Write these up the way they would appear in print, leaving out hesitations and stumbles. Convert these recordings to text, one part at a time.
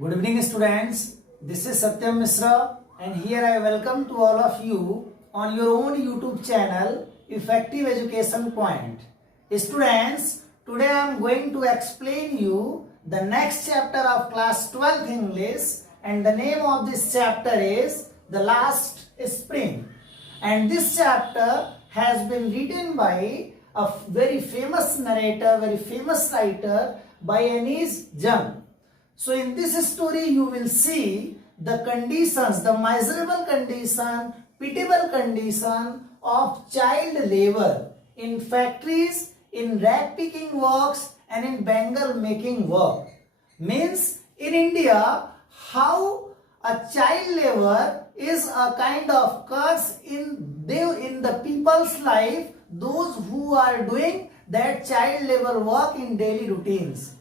Good evening, students. This is Satyam Misra, and here I welcome to all of you on your own YouTube channel, Effective Education Point. Students, today I am going to explain you the next chapter of class 12th English, and the name of this chapter is The Last Spring. And this chapter has been written by a very famous narrator, very famous writer by Anis Jung. So in this story you will see the conditions, the miserable condition, pitiable condition of child labor in factories, in rag picking works and in bangle making work. Means in India how a child labor is a kind of curse in the people's life, those who are doing that child labor work in daily routines.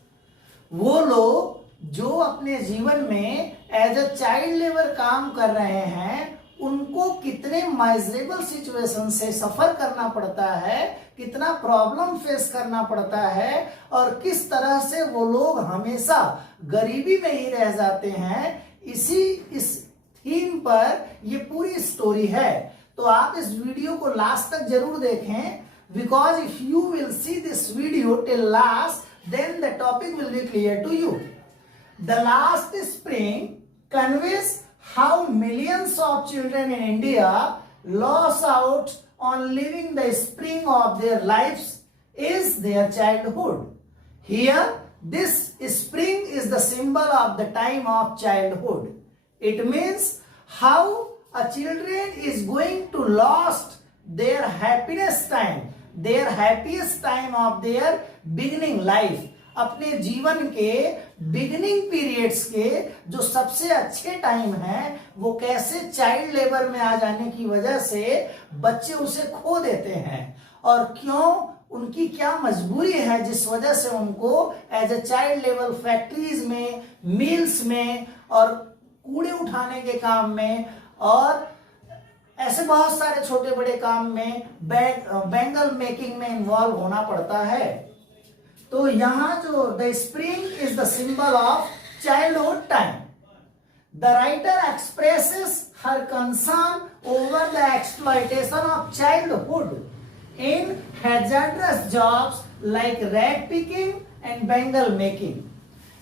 वो लोग जो अपने जीवन में as a child labour काम कर रहे हैं, उनको कितने माइजरेबल सिचुएशन से सफर करना पड़ता है, कितना प्रॉब्लम फेस करना पड़ता है और किस तरह से वो लोग हमेशा गरीबी में ही रह जाते हैं, इस थीम पर ये पूरी स्टोरी है. तो आप इस वीडियो को लास्ट तक जरूर देखें, because if you will see this video till last, then the topic will be clear to you. The Last Spring conveys how millions of children in India lost out on living the spring of their lives is their childhood. Here, this spring is the symbol of the time of childhood. It means how a children is going to lost their happiness time, their happiest time of their beginning life. अपने जीवन के beginning periods के जो सबसे अच्छे time हैं, वो कैसे चाइल्ड लेबर में आ जाने की वजह से बच्चे उसे खो देते हैं और क्यों, उनकी क्या मजबूरी है जिस वजह से उनको as a child labour factories में, मिल्स में और कूड़े उठाने के काम में और ऐसे बहुत सारे छोटे बड़े काम में बैंगल मेकिंग में इन्वॉल्व होना पड़ता है. तो यहाँ जो the spring is the symbol of childhood time. The writer expresses her concern over the exploitation of childhood in hazardous jobs like rag picking and bangle making.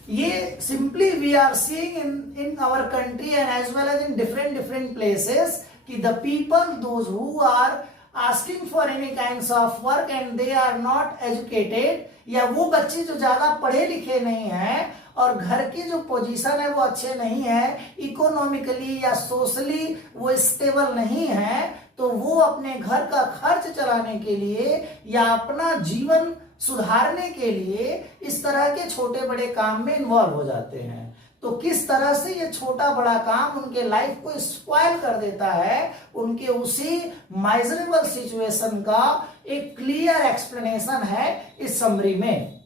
ये simply we are seeing in our country and as well as in different places कि the people, those who are asking for any kinds of work and they are not educated, या वो बच्चे जो ज्यादा पढ़े लिखे नहीं हैं और घर की जो पोजीशन है वो अच्छे नहीं है, इकोनॉमिकली या सोशली वो स्टेबल नहीं है, तो वो अपने घर का खर्च चलाने के लिए या अपना जीवन सुधारने के लिए इस तरह के छोटे बड़े काम में इन्वॉल्व हो जाते हैं. तो किस तरह से ये छोटा बड़ा काम उनके लाइफ को स्पॉइल कर देता है, उनके उसी माइजरेबल सिचुएशन का एक क्लियर एक्सप्लेनेशन है इस समरी में.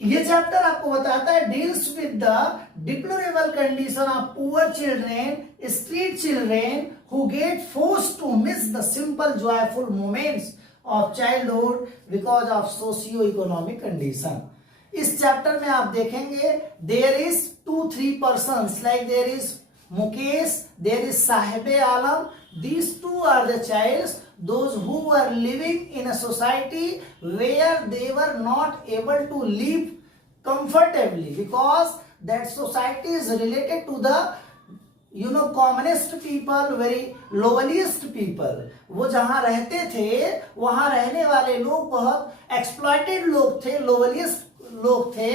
ये चैप्टर आपको बताता है deals with the deplorable condition of poor children, street children who get forced to miss the simple joyful moments of childhood because of socio economic condition. इस चैप्टर में आप देखेंगे there is 2-3 persons, like there is Mukesh, there is Sahibe Alam. These two are the childs those who were living in a society where they were not able to live comfortably because that society is related to the commonest people, very lowliest people. वो जहां रहते थे वहां रहने वाले लोग बहुत exploited लोग थे, लोवलियस्ट लोग थे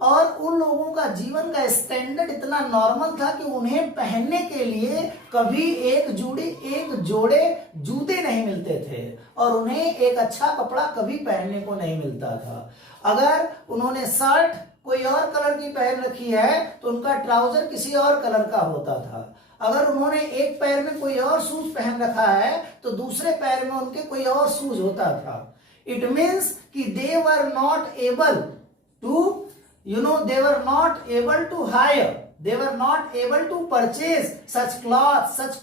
और उन लोगों का जीवन का स्टैंडर्ड इतना नॉर्मल था कि उन्हें पहनने के लिए कभी एक जोड़े जूते नहीं मिलते थे और उन्हें एक अच्छा कपड़ा कभी पहनने को नहीं मिलता था. अगर उन्होंने शर्ट कोई और कलर की पहन रखी है तो उनका ट्राउजर किसी और कलर का होता था. अगर उन्होंने एक पैर में कोई और शूज पहन रखा है तो दूसरे पैर में उनके कोई और शूज होता था. इट मीन्स कि they were not able to they were not able to hire, they were not able to purchase such clothes, such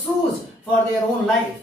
shoes for their own life.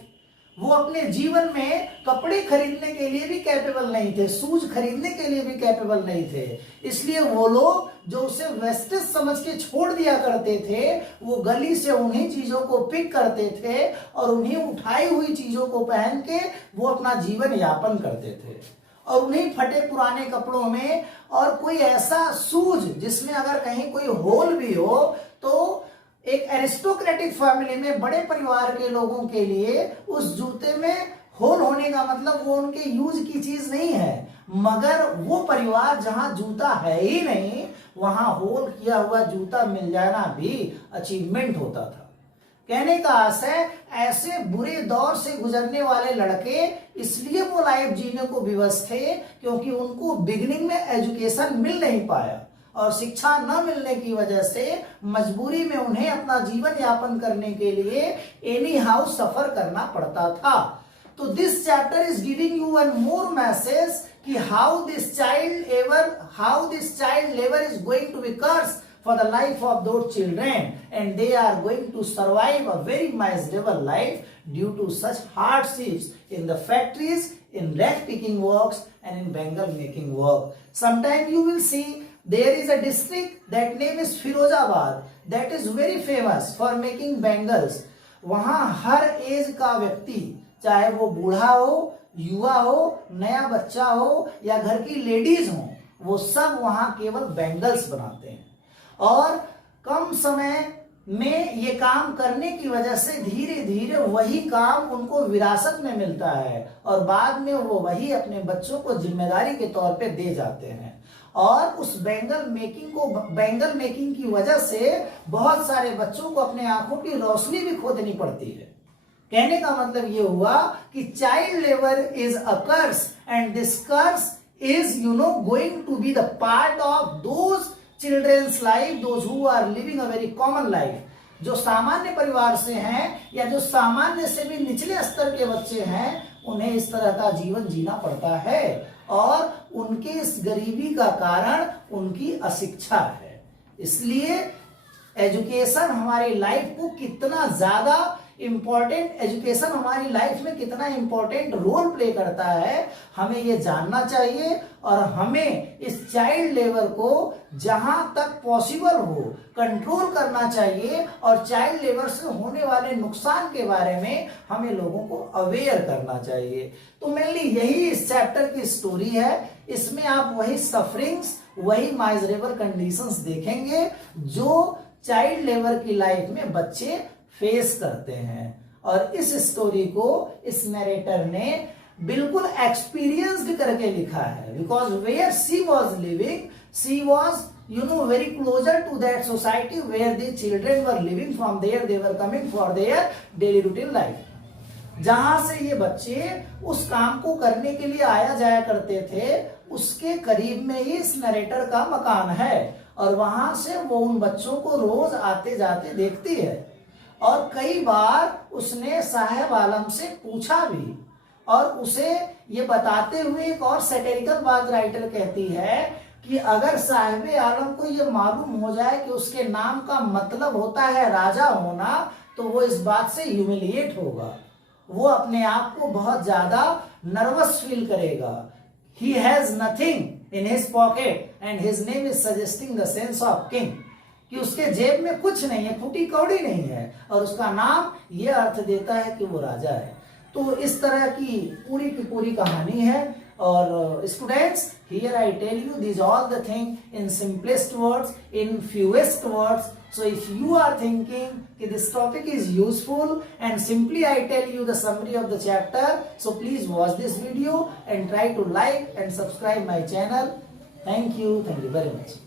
वो अपने जीवन में कपड़े खरीदने के लिए भी कैपेबल नहीं थे, शूज खरीदने के लिए भी कैपेबल नहीं थे। इसलिए वो लोग जो उसे वेस्टेज समझ के छोड़ दिया करते थे, वो गली से उन्हीं चीजों को पिक करते थे और उन्हीं उठाई हुई चीजों को पहन के वो अपना जीवन यापन करते थे। और उन्हीं फटे पुराने कपड़ों में और कोई ऐसा शूज जिसमें अगर कहीं कोई होल भी हो, तो एक एरिस्टोक्रेटिक फैमिली में, बड़े परिवार के लोगों के लिए उस जूते में होल होने का मतलब वो उनके यूज की चीज नहीं है। मगर वो परिवार जहां जूता है ही नहीं, वहां होल किया हुआ जूता मिल जाना भी अचीवमेंट होता था। कहने का आशय, ऐसे बुरे दौर से गुजरने वाले लड़के इसलिए वो लाइफ जीने को विवश थे क्योंकि उनको बिगिनिंग में एजुकेशन मिल नहीं पाया और शिक्षा न मिलने की वजह से मजबूरी में उन्हें अपना जीवन यापन करने के लिए एनी हाउ सफर करना पड़ता था। तो this chapter is giving you one more message कि how this child labour is going to be curse for the life of those children, and they are going to survive a very miserable life due to such hardships in the factories, in rag picking works and in bangle making work. Sometime you will see there is a district that name is Firozabad that is very famous for making bangles. वहाँ हर as का व्यक्ति, चाहे वो बूढ़ा हो, युवा हो, नया बच्चा हो या घर की लेडीज हो, वो सब वहाँ केवल बैंगल्स बनाते हैं। और कम समय में ये काम करने की वजह से धीरे धीरे वही काम उनको विरासत में मिलता है और बाद में वो वही अपने बच्चों को जिम्मेदारी के तौर पे दे जाते हैं। और उस बैंगल मेकिंग की वजह से बहुत सारे बच्चों को अपने आंखों की रोशनी भी खो देनी पड़ती है। कहने का मतलब ये हुआ कि child labour is a curse and this curse is going to be the part of those childrens life, those who are living a very common life. जो सामान्य परिवार से हैं या जो सामान्य से भी निचले स्तर के बच्चे हैं, उन्हें इस तरह का जीवन जीना पड़ता है और उनके इस गरीबी का कारण उनकी अशिक्षा है। इसलिए एजुकेशन हमारी लाइफ को कितना ज्यादा इंपॉर्टेंट, एजुकेशन हमारी लाइफ में कितना इंपॉर्टेंट रोल प्ले करता है, हमें ये जानना चाहिए और हमें इस चाइल्ड लेबर को जहां तक पॉसिबल हो कंट्रोल करना चाहिए और चाइल्ड लेबर से होने वाले नुकसान के बारे में हमें लोगों को अवेयर करना चाहिए। तो मेनली यही इस चैप्टर की स्टोरी है। इसमें आप वही सफरिंग्स, वही माइजरेबल कंडीशंस देखेंगे जो चाइल्ड लेबर की लाइफ में बच्चे फेस करते हैं। और इस स्टोरी को इस नरेटर ने बिल्कुल एक्सपीरियंस्ड करके लिखा है, because where she was living, she was very closer to that society where the children were living, from there they were coming for their daily routine life. जहां से ये बच्चे उस काम को करने के लिए आया जाया करते थे, उसके करीब में ही इस नरेटर का मकान है और वहां से वो उन बच्चों को रोज आते जाते देखती है। और कई बार उसने साहेब आलम से पूछा भी और उसे ये बताते हुए एक और सैटेरिकल बात राइटर कहती है कि अगर साहिब आलम को ये मालूम हो जाए कि उसके नाम का मतलब होता है राजा होना, तो वो इस बात से ह्यूमिलिएट होगा, वो अपने आप को बहुत ज्यादा नर्वस फील करेगा। He has nothing in his pocket and his name is suggesting the sense of king, कि उसके जेब में कुछ नहीं है, फूटी कौड़ी नहीं है और उसका नाम ये अर्थ देता है कि वो राजा है। तो इस तरह की पूरी कहानी है। और students, here I tell you these all the thing in simplest words, in fewest words. So if you are thinking that this topic is useful and simply I tell you the summary of the chapter, so please watch this video and try to like and subscribe my channel. Thank you very much.